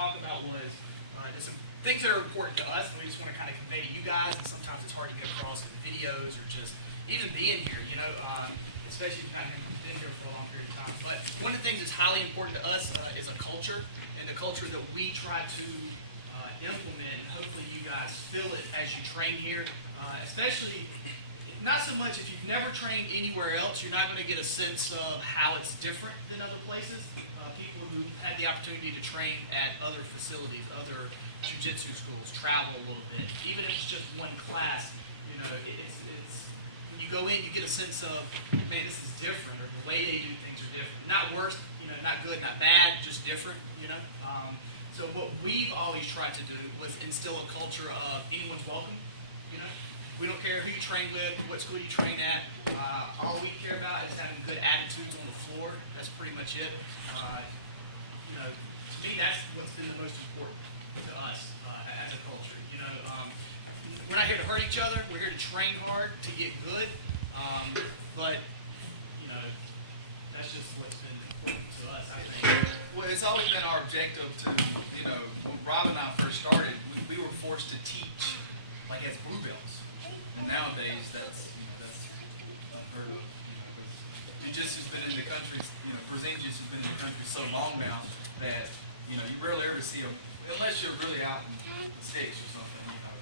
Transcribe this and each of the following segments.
talk about was just some things that are important to us, and we just want to kind of convey to you guys, and sometimes it's hard to get across in videos or just even being here, you know, especially if you've kind of been here for a long period of time. But one of the things that's highly important to us is a culture, and the culture that we try to implement, and hopefully you guys feel it as you train here, especially not so much if you've never trained anywhere else, you're not going to get a sense of how it's different than other places. People who had the opportunity to train at other facilities, other jiu-jitsu schools, travel a little bit, even if it's just one class, you know, it's when you go in, you get a sense of, man, this is different, or the way they do things are different. Not worse, you know, not good, not bad, just different, you know. So what we've always tried to do was instill a culture of anyone's welcome, you know. We don't care who you train with, what school you train at. All we care about is having good attitudes on the floor. That's pretty much it. You know, to me, that's what's been the most important to us as a culture. You know, we're not here to hurt each other. We're here to train hard to get good. But you know, that's just what's been important to us, I think. Well, it's always been our objective to, you know, when Rob and I first started, we were forced to teach like as blue belts. And nowadays, that's unheard of. Jiu-Jitsu's been in the country, you know, Brazilian Jiu-Jitsu's been in the country so long now that, you know, you rarely ever see them, unless you're really out in the sticks or something, you know.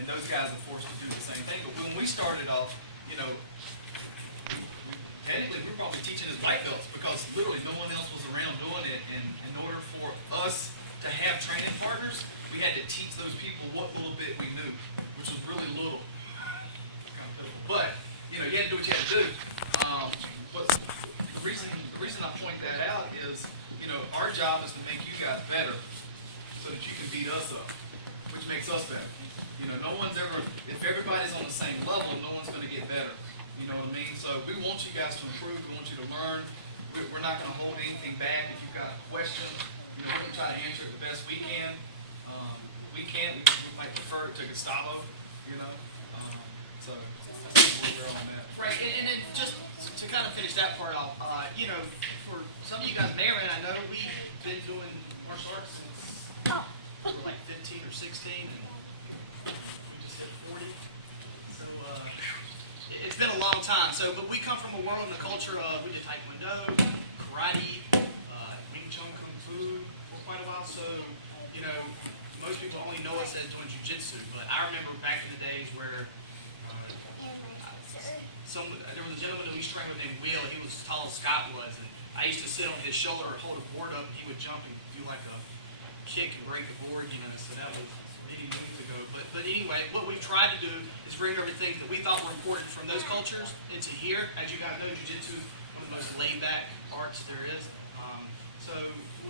And those guys are forced to do the same thing. But when we started off, you know, technically we're probably teaching as white belts because literally no one else was around doing it. And in order for us to have training partners, we had to teach those people what little bit we knew, which was really little. But, you know, you had to do what you had to do. But the reason I point that out is, you know, our job is to make you guys better so that you can beat us up, which makes us better. You know, no one's ever, if everybody's on the same level, no one's going to get better. You know what I mean? So we want you guys to improve. We want you to learn. We're not going to hold anything back. If you've got a question, you know, we're going to try to answer it the best we can. We might prefer it to Gustavo, you know. So that's where we're on that. Right, and then just to kind of finish that part off, you know, for some of you guys may or may not know, we've been doing martial arts since we were like 15 or 16, and we just hit 40. So it's been a long time. So, but we come from a world and a culture of, we did Taekwondo, karate, Wing Chun Kung Fu for quite a while. So, you know, most people only know us as doing jiu-jitsu, but I remember back in the days where there was a gentleman that we trained with named Will. He was as tall as Scott was, and I used to sit on his shoulder or hold a board up, and he would jump and do like a kick and break the board, you know. So that was many moons ago. But anyway, what we've tried to do is bring everything that we thought were important from those cultures into here. As you guys know, jiu-jitsu is one of the most laid-back arts there is. So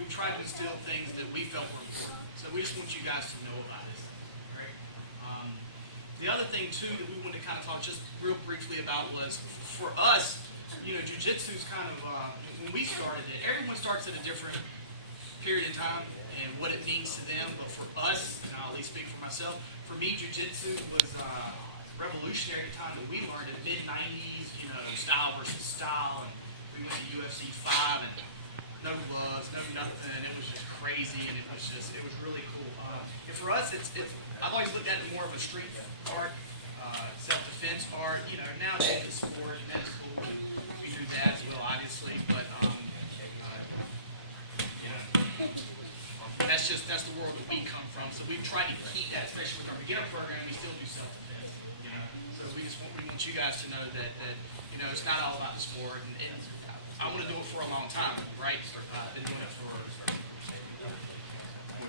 we've tried to instill things that we felt were important. So we just want you guys to know about this. Right? The other thing, too, that we wanted to kind of talk just real briefly about was, for us, you know, jiu-jitsu is kind of, when we started it, everyone starts at a different period in time and what it means to them. But for us, and I'll at least speak for myself, for me, jiu-jitsu was revolutionary at the time that we learned in the mid-90s, you know, style versus style. And we went to UFC 5 and no gloves, no nothing. It was just crazy, and it was really cool. And for us, I've always looked at it more of a street art, self-defense art. You know, nowadays it's sport, and that's cool. We do that as well, obviously, but you know, that's the world that we come from. So we've tried to keep that, especially with our beginner program. We still do self-defense. You know, so we want you guys to know that you know, it's not all about the sport. And I want to do it for a long time, right? I've been doing it for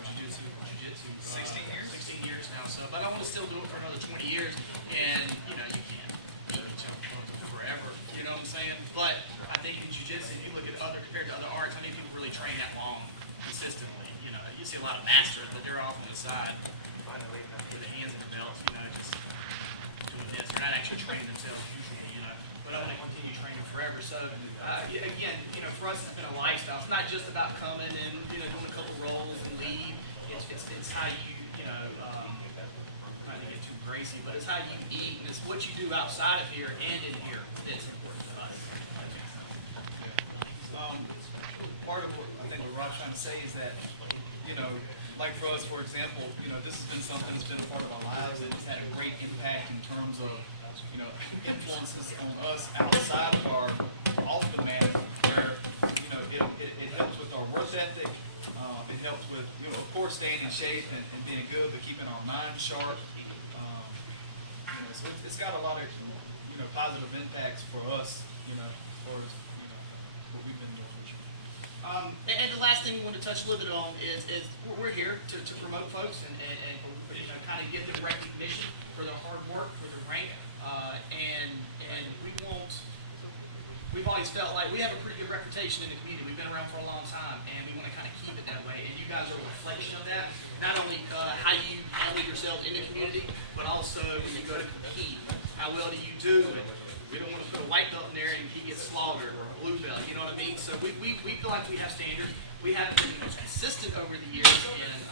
jiu-jitsu 16 years. 16 years now. So, but I want to still do it for another 20 years. And you know, you can't jump forever. You know what I'm saying? But I think in jiu-jitsu, you look at compared to other arts, how many people really train that long consistently? You know, you see a lot of masters, but they're off on the side with their hands in the belts. You know, just doing this. They're not actually training themselves usually. You know, but I want to continue training forever. So again, you know, for us, it's been a lifestyle. It's not just about coming and, you know, doing a couple rolls and leave. It's how you know, not to get too crazy, but it's how you eat, and it's what you do outside of here and in here that's important to us. Part of what I think what Rob's trying to say is that, you know, like for us, for example, this has been something that's been a part of our lives. It's had a great impact in terms of, influences on us outside of our off the mat, where, it helps with our work ethic. It helps with, of course, staying in shape and being good, but keeping our mind sharp. So it's got a lot of, positive impacts for us, for what we've been doing. And the last thing we want to touch a little bit on is we're here to promote folks and kind of give them recognition for their hard work, for their rank, and we've always felt like we have a pretty good reputation in the community. We've been around for a long time, and we want to kind of keep it that way. And you guys are a reflection of that. Not only how you handle yourselves in the community, but also when you go to compete, how well do you do? We don't want to put a white belt in there and he gets slaughtered, or a blue belt, you know what I mean? So we feel like we have standards. We haven't been the most consistent over the years, and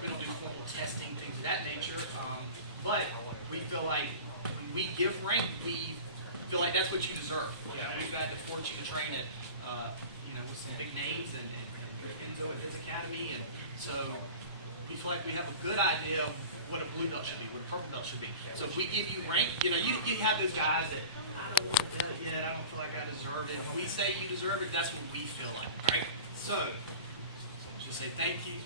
we don't do formal testing, things of that nature. But we feel like when we give rank, we feel like that's what you deserve. We've had the fortune to train at, with some big names and Enzo at his academy, and so we feel like we have a good idea of what a blue belt should be, what a purple belt should be. So if we give you rank, you have those guys that I don't want that yet, I don't feel like I deserve it. When we say you deserve it, that's what we feel like, right? So just say thank you,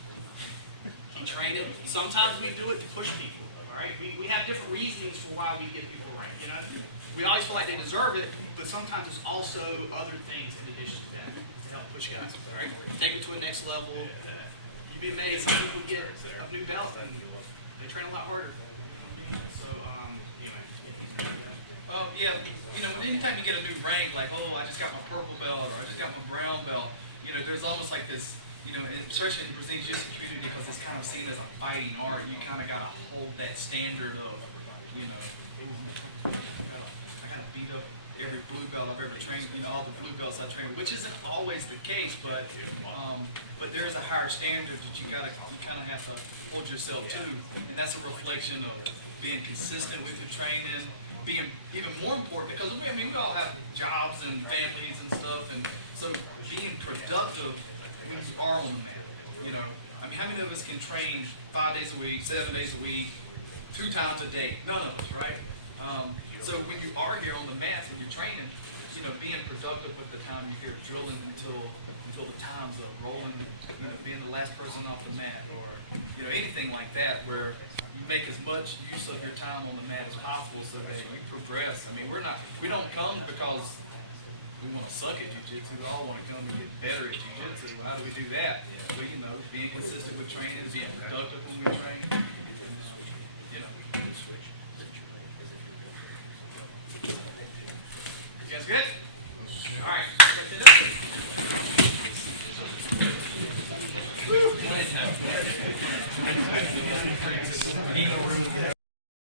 keep training. Sometimes we do it to push people, all right? We have different reasonings for why we give people rank, We always feel like they deserve it, but sometimes there's also other things in addition to that to help push guys, all right? Take it to a next level. You'd be amazed some people get a new belt and they train a lot harder. So, anyway. Anytime you get a new rank, like, I just got my purple belt or I just got my brown belt, there's almost like this, especially in the Brazilian Jiu Jitsu community, because it's kind of seen as a fighting art, you kind of got to hold that standard of, I got to beat up every blue belt I've ever trained, all the blue belts I trained, which isn't always the case, but there's a higher standard that you kind of have to hold yourself to, and that's a reflection of being consistent with your training, being even more important, because we all have jobs and families and stuff, and so being productive when you are on the mat. How many of us can train 5 days a week, 7 days a week, 2 times a day? None of us, right? So when you are here on the mats and you're training, being productive with the time you're here drilling until the time's up, rolling, being the last person off the mat, or anything like that, where you make as much use of your time on the mat as possible so that you progress. We don't come because we want to suck at jiu-jitsu. We all want to come and get better at jiu-jitsu. How do we do that? Well, being consistent with training, being productive